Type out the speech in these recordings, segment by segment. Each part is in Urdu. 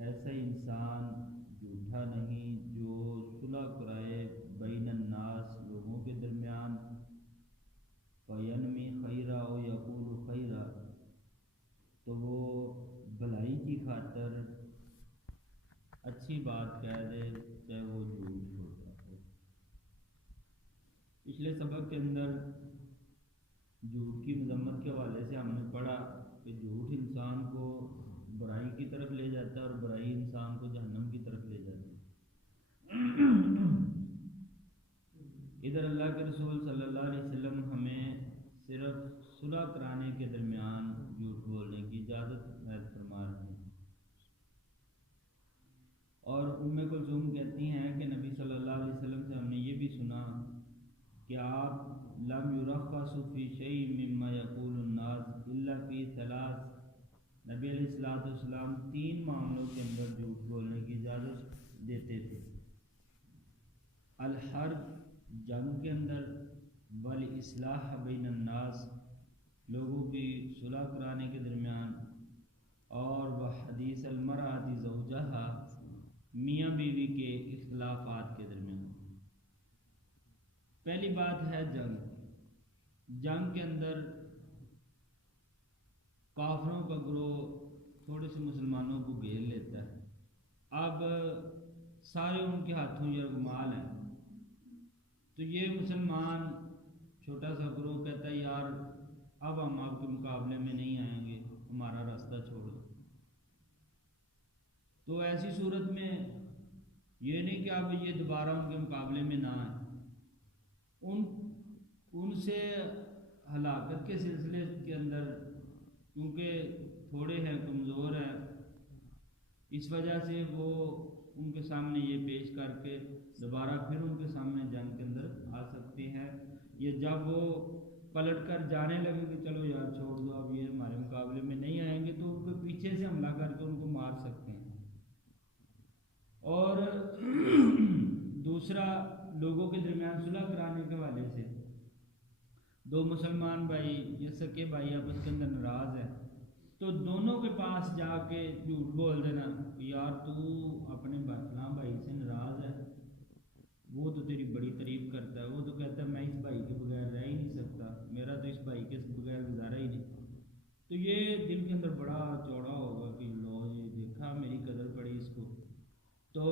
ایسا انسان جھوٹا نہیں جو صلح کرائے بین الناس لوگوں کے درمیان، فینمی خیرہ و یقول خیرہ تو وہ بھلائی کی خاطر اچھی بات کہہ دے چاہے وہ جھوٹ ہوتا ہو۔ پچھلے سبق کے اندر جھوٹ کی مذمت کے حوالے سے ہم نے پڑھا کہ جھوٹ انسان کو برائی کی طرف لے جاتا ہے اور برائی انسان کو جہنم کی طرف لے جاتی ہے۔ ادھر اللہ کے رسول صلی اللہ علیہ وسلم ہمیں صرف صلح کرانے کے درمیان جھوٹ بولنے کی اجازت فرما رہے ہیں، اور ام کلثوم کہتی ہیں کہ نبی صلی اللہ علیہ وسلم سے ہم نے یہ بھی سنا کہ آپ لم یرخص فی شیء مما یقول الناس الا فی ثلاث، نبی علیہ الصلوۃ والسلام 3 معاملوں کے اندر جھوٹ بولنے کی اجازت دیتے تھے: الحرب، جنگ کے اندر، والاصلاح بین الناس، لوگوں کی صلح کرانے کے درمیان، اور وحدیث المرأۃ زوجہا، میاں بیوی کے اختلافات کے درمیان۔ پہلی بات ہے جنگ کے اندر کافروں کا گروہ تھوڑے سے مسلمانوں کو گھیر لیتا ہے، اب سارے ان کے ہاتھوں یرغمال ہیں، تو یہ مسلمان چھوٹا سا گروہ کہتا ہے یار اب ہم آپ کے مقابلے میں نہیں آئیں گے، ہمارا راستہ چھوڑ دو۔ تو ایسی صورت میں یہ نہیں کہ اب یہ دوبارہ ان کے مقابلے میں نہ آئیں، ان سے ہلاکت کے سلسلے کے اندر کیونکہ تھوڑے ہیں، کمزور ہیں، اس وجہ سے وہ ان کے سامنے یہ پیش کر کے دوبارہ پھر ان کے سامنے جنگ کے اندر آ سکتے ہیں، یہ جب وہ پلٹ کر جانے لگے کہ چلو یار چھوڑ دو اب یہ ہمارے مقابلے میں نہیں آئیں گے، تو ان کے پیچھے سے حملہ کر کے ان کو مار سکتے ہیں۔ اور دوسرا، لوگوں کے درمیان صلح کرانے کے حوالے سے 2 مسلمان بھائی یا سکے بھائی آپس کے اندر ناراض ہے تو دونوں کے پاس جا کے جھوٹ بول دینا یار تو اپنے فلاں بھائی سے ناراض ہے، وہ تو تیری بڑی تعریف کرتا ہے، وہ تو کہتا ہے میں اس بھائی کے بغیر رہ ہی نہیں سکتا، میرا تو اس بھائی کے بغیر گزارا ہی نہیں، تو یہ دل کے اندر بڑا چوڑا ہوگا کہ لو یہ دیکھا میری قدر پڑی اس کو، تو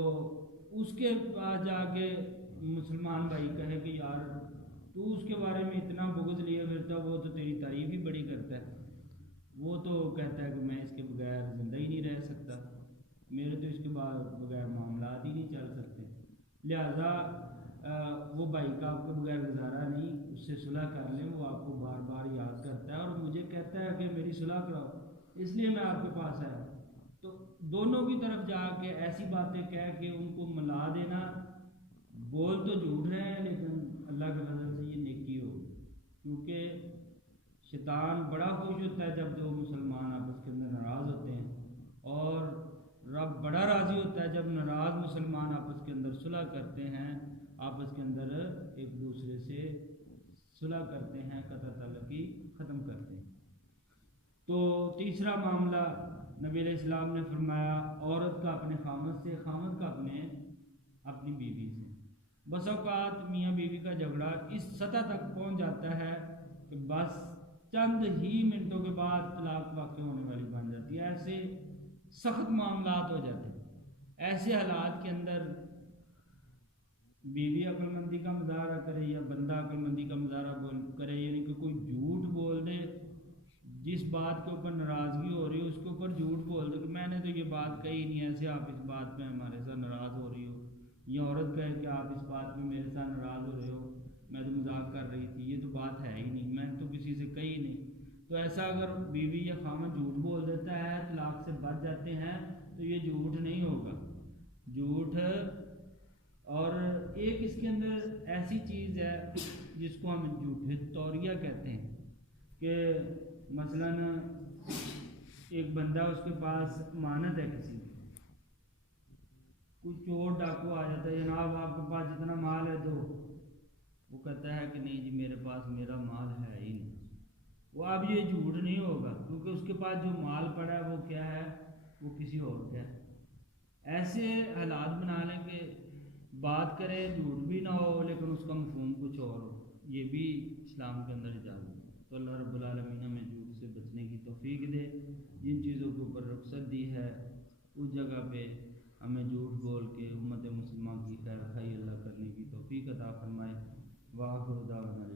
اس کے پاس جا کے مسلمان بھائی کہے کہ یار تو اس کے بارے میں اتنا بغض لیے پھرتا، وہ تو تیری تعریف ہی بڑی کرتا ہے، وہ تو کہتا ہے کہ میں اس کے بغیر زندہ ہی نہیں رہ سکتا، میرے تو اس کے بغیر معاملات ہی نہیں چل سکتے، لہذا وہ بھائی کا آپ کے بغیر گزارا نہیں، اس سے صلح کر لیں، وہ آپ کو بار بار یاد کرتا ہے اور مجھے کہتا ہے کہ میری صلح کراؤ، اس لیے میں آپ کے پاس آیا۔ تو دونوں کی طرف جا کے ایسی باتیں کہہ کے ان کو ملا دینا، بول تو جھوٹ رہے ہیں لیکن اللہ کے فضل سے یہ نیکی ہو، کیونکہ شیطان بڑا خوش ہوتا ہے جب 2 مسلمان آپس کے اندر ناراض ہوتے ہیں، اور رب بڑا راضی ہوتا ہے جب ناراض مسلمان آپس کے اندر صلح کرتے ہیں، آپس کے اندر ایک دوسرے سے صلح کرتے ہیں، قطع تعلقی ختم کرتے ہیں۔ تو تیسرا معاملہ نبی علیہ السلام نے فرمایا عورت کا اپنے خامد سے، خامد کا اپنی بیوی سے۔ بس اوقات میاں بیوی کا جھگڑا اس سطح تک پہنچ جاتا ہے کہ بس چند ہی منٹوں کے بعد طلاق واقع ہونے والی بن جاتی ہے، ایسے سخت معاملات ہو جاتے ہیں۔ ایسے حالات کے اندر بیوی عقل مندی کا مظاہرہ کرے یا بندہ عقل مندی کا مظاہرہ کرے، یعنی کہ کوئی جھوٹ بول دے، جس بات کے اوپر ناراضگی ہو رہی ہے اس کے اوپر جھوٹ بول دے کہ میں نے تو یہ بات کہی نہیں، ایسے آپ اس بات پہ ہمارے ساتھ ناراض ہو رہی ہو، یا عورت کہے کہ آپ اس بات پہ میرے ساتھ ناراض ہو رہے ہو، میں تو مذاق کر رہی تھی، یہ تو بات ہے ہی نہیں، میں تو کسی سے کہی نہیں۔ تو ایسا اگر بیوی یا خامد جھوٹ بول دیتا ہے، طلاق سے بچ جاتے ہیں، تو یہ جھوٹ نہیں ہوگا، جھوٹ۔ اور ایک اس کے اندر ایسی چیز ہے جس کو ہم جھوٹے توریہ کہتے ہیں کہ مثلا ایک بندہ، اس کے پاس امانت ہے کسی کی، کوئی چور ڈاکو آ جاتا ہے، جناب آپ کے پاس جتنا مال ہے دو، وہ کہتا ہے کہ نہیں جی میرے پاس میرا مال ہے ہی نہیں، وہ اب یہ جھوٹ نہیں ہوگا، کیونکہ اس کے پاس جو مال پڑا ہے وہ کیا ہے، وہ کسی اور کا ہے، ایسے حالات بنا لیں کہ بات کرے جھوٹ بھی نہ ہو لیکن اس کا مفہوم کچھ اور ہو، یہ بھی اسلام کے اندر اجازت ہے۔ تو اللہ رب العالمین ہمیں جھوٹ سے بچنے کی توفیق دے، جن چیزوں کے اوپر رخصت دی ہے اس جگہ پہ ہمیں جھوٹ بول کے امت مسلمہ کی خیر خواہی اللہ کرنے کی توفیق عطا فرمائے۔ وآخر دعوانا